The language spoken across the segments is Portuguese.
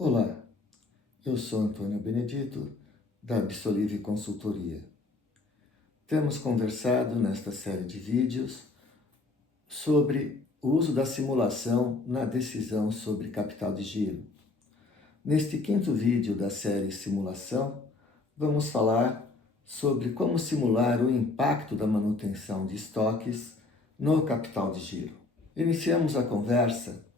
Olá, eu sou Antônio Benedito, da Absolive Consultoria. Temos conversado nesta série de vídeos sobre o uso da simulação na decisão sobre capital de giro. Neste quinto vídeo da série Simulação, vamos falar sobre como simular o impacto da manutenção de estoques no capital de giro. Iniciamos a conversa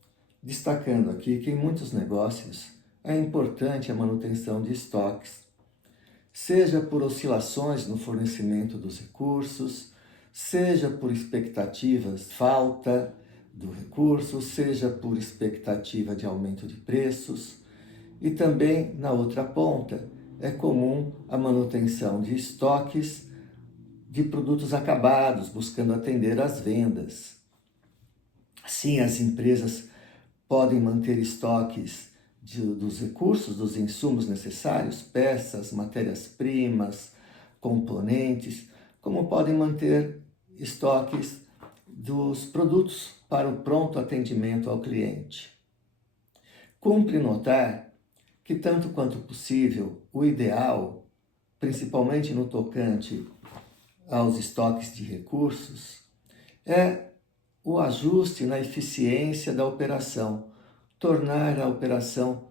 destacando aqui que em muitos negócios é importante a manutenção de estoques, seja por oscilações no fornecimento dos recursos, seja por expectativas, falta do recurso, seja por expectativa de aumento de preços. E também, na outra ponta, é comum a manutenção de estoques de produtos acabados, buscando atender às vendas. Assim, as empresas podem manter estoques dos recursos, dos insumos necessários, peças, matérias-primas, componentes, como podem manter estoques dos produtos para o pronto atendimento ao cliente. Cumpre notar que, tanto quanto possível, o ideal, principalmente no tocante aos estoques de recursos, é o ajuste na eficiência da operação, tornar a operação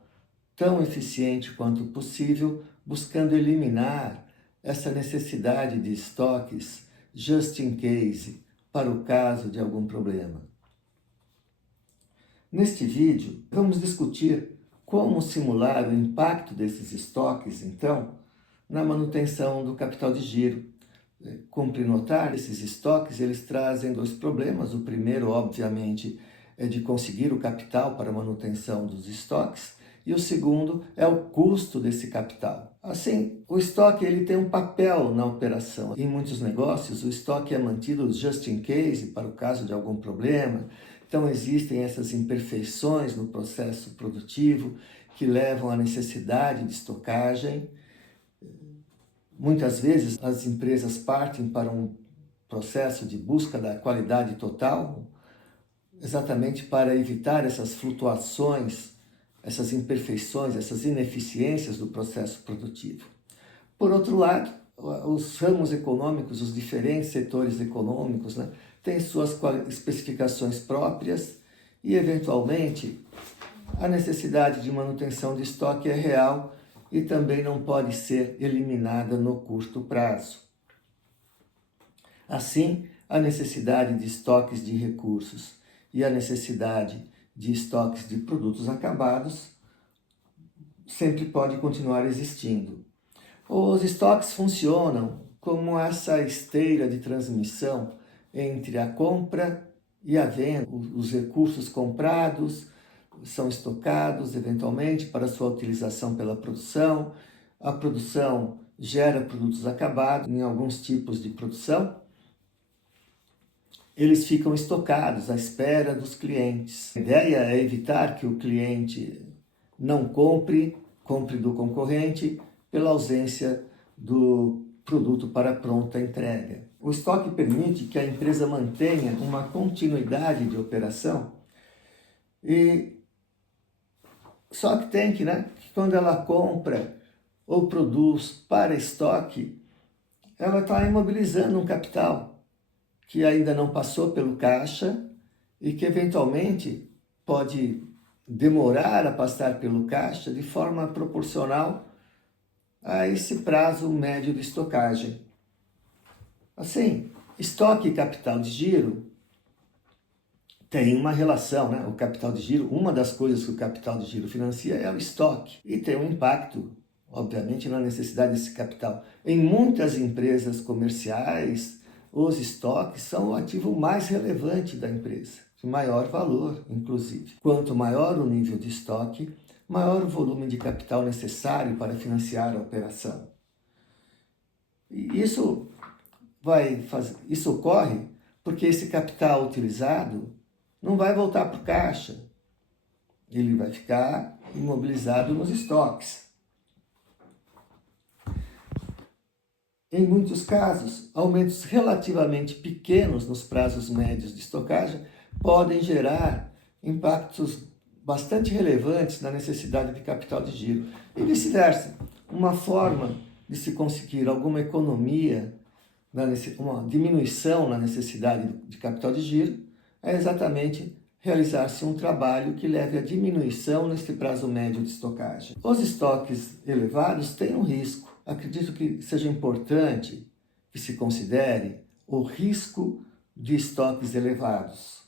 tão eficiente quanto possível, buscando eliminar essa necessidade de estoques just in case, para o caso de algum problema. Neste vídeo, vamos discutir como simular o impacto desses estoques, então, na manutenção do capital de giro. Cumpre notar, esses estoques eles trazem dois problemas. O primeiro, obviamente, é de conseguir o capital para a manutenção dos estoques, e o segundo é o custo desse capital. Assim, o estoque ele tem um papel na operação. Em muitos negócios, o estoque é mantido just in case, para o caso de algum problema. Então, existem essas imperfeições no processo produtivo que levam à necessidade de estocagem. Muitas vezes as empresas partem para um processo de busca da qualidade total, exatamente para evitar essas flutuações, essas imperfeições, essas ineficiências do processo produtivo. Por outro lado, os ramos econômicos, os diferentes setores econômicos, têm suas especificações próprias e, eventualmente, a necessidade de manutenção de estoque é real e também não pode ser eliminada no curto prazo. Assim, a necessidade de estoques de recursos e a necessidade de estoques de produtos acabados sempre pode continuar existindo. Os estoques funcionam como essa esteira de transmissão entre a compra e a venda. Os recursos comprados são estocados, eventualmente, para sua utilização pela produção. A produção gera produtos acabados em alguns tipos de produção. Eles ficam estocados à espera dos clientes. A ideia é evitar que o cliente não compre do concorrente pela ausência do produto para pronta entrega. O estoque permite que a empresa mantenha uma continuidade de operação só que tem que quando ela compra ou produz para estoque, ela está imobilizando um capital que ainda não passou pelo caixa e que eventualmente pode demorar a passar pelo caixa de forma proporcional a esse prazo médio de estocagem. Assim, estoque e capital de giro tem uma relação, O capital de giro, uma das coisas que o capital de giro financia é o estoque. E tem um impacto, obviamente, na necessidade desse capital. Em muitas empresas comerciais, os estoques são o ativo mais relevante da empresa, de maior valor, inclusive. Quanto maior o nível de estoque, maior o volume de capital necessário para financiar a operação. E isso ocorre porque esse capital utilizado não vai voltar para o caixa, ele vai ficar imobilizado nos estoques. Em muitos casos, aumentos relativamente pequenos nos prazos médios de estocagem podem gerar impactos bastante relevantes na necessidade de capital de giro. E vice-versa, uma forma de se conseguir alguma economia, uma diminuição na necessidade de capital de giro, é exatamente realizar-se um trabalho que leve à diminuição neste prazo médio de estocagem. Os estoques elevados têm um risco. Acredito que seja importante que se considere o risco de estoques elevados.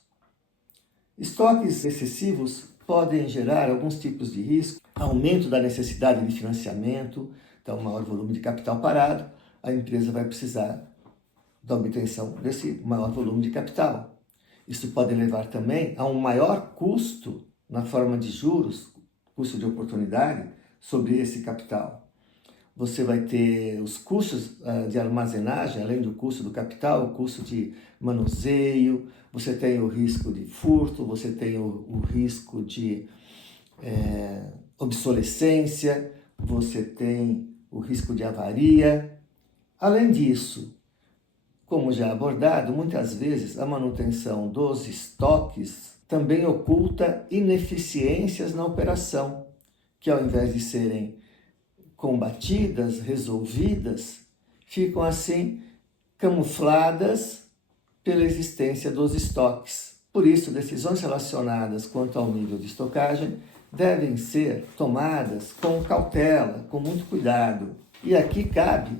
Estoques excessivos podem gerar alguns tipos de risco, aumento da necessidade de financiamento, então maior volume de capital parado, a empresa vai precisar da obtenção desse maior volume de capital. Isso pode levar também a um maior custo na forma de juros, custo de oportunidade, sobre esse capital. Você vai ter os custos de armazenagem, além do custo do capital, o custo de manuseio, você tem o risco de furto, você tem o risco de obsolescência, você tem o risco de avaria. Além disso, como já abordado, muitas vezes a manutenção dos estoques também oculta ineficiências na operação, que ao invés de serem combatidas, resolvidas, ficam assim camufladas pela existência dos estoques. Por isso, decisões relacionadas quanto ao nível de estocagem devem ser tomadas com cautela, com muito cuidado. E aqui cabe,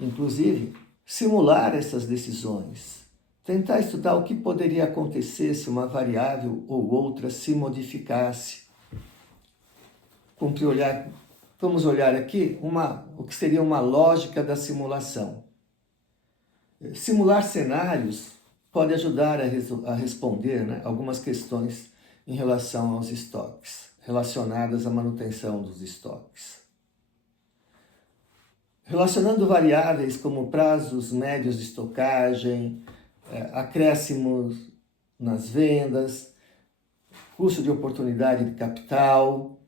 inclusive, simular essas decisões, tentar estudar o que poderia acontecer se uma variável ou outra se modificasse. Vamos olhar aqui o que seria uma lógica da simulação. Simular cenários pode ajudar a responder algumas questões em relação aos estoques, relacionadas à manutenção dos estoques. Relacionando variáveis como prazos médios de estocagem, acréscimos nas vendas, custo de oportunidade de capital,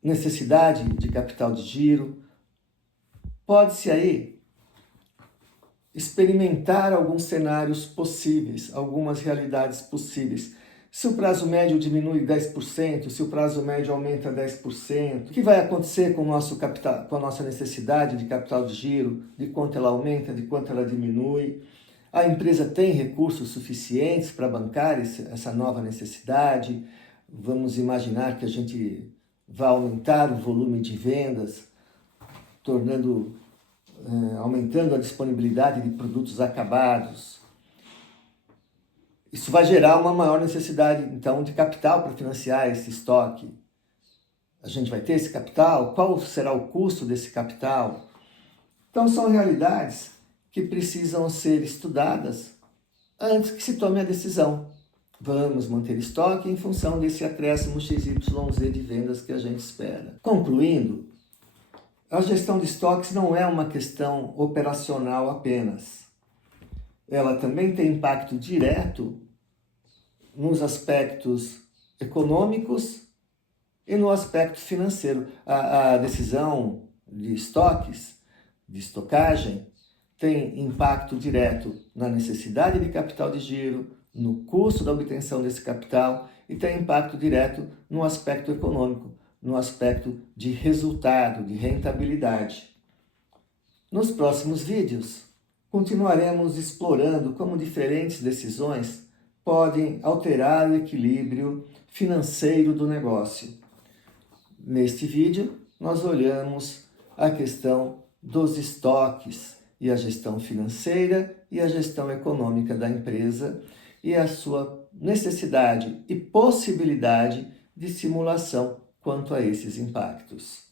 necessidade de capital de giro, pode-se aí experimentar alguns cenários possíveis, algumas realidades possíveis. Se o prazo médio diminui 10%, se o prazo médio aumenta 10%, o que vai acontecer com o nosso capital, com a nossa necessidade de capital de giro, de quanto ela aumenta, de quanto ela diminui? A empresa tem recursos suficientes para bancar essa nova necessidade? Vamos imaginar que a gente vai aumentar o volume de vendas, aumentando a disponibilidade de produtos acabados. Isso vai gerar uma maior necessidade, então, de capital para financiar esse estoque. A gente vai ter esse capital? Qual será o custo desse capital? Então, são realidades que precisam ser estudadas antes que se tome a decisão. Vamos manter estoque em função desse acréscimo XYZ de vendas que a gente espera. Concluindo, a gestão de estoques não é uma questão operacional apenas. Ela também tem impacto direto nos aspectos econômicos e no aspecto financeiro. A decisão de estoques, de estocagem, tem impacto direto na necessidade de capital de giro, no custo da obtenção desse capital e tem impacto direto no aspecto econômico, no aspecto de resultado, de rentabilidade. Nos próximos vídeos, continuaremos explorando como diferentes decisões podem alterar o equilíbrio financeiro do negócio. Neste vídeo, nós olhamos a questão dos estoques e a gestão financeira e a gestão econômica da empresa e a sua necessidade e possibilidade de simulação quanto a esses impactos.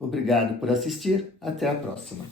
Obrigado por assistir, até a próxima.